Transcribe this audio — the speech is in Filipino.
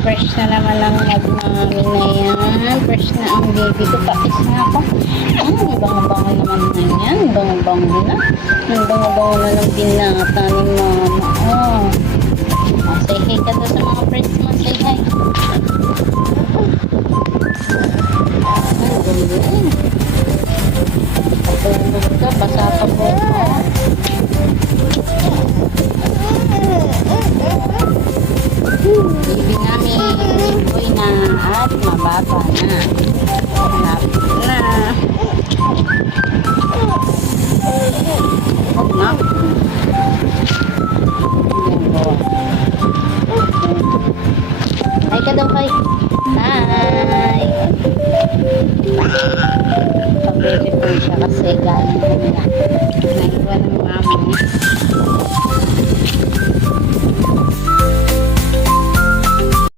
Fresh na naman ang mag namin na yan. Fresh na ang baby ko. Pakis na ako. Ang bango-bango naman na yan. Bango-bango na. Ang bango-bango na ng binata ni mama. Oh. Say hi ka doon sa mga friends mo. Say hi. Ang galing. Patulog ka. Basa pa po. Baby namin. Uy na. At mababa na. Lapit na. Huwag na. Hi ka daw kay. Hi. Pabebe po siya kasi galing ko nila. Naiwan ng mama niya.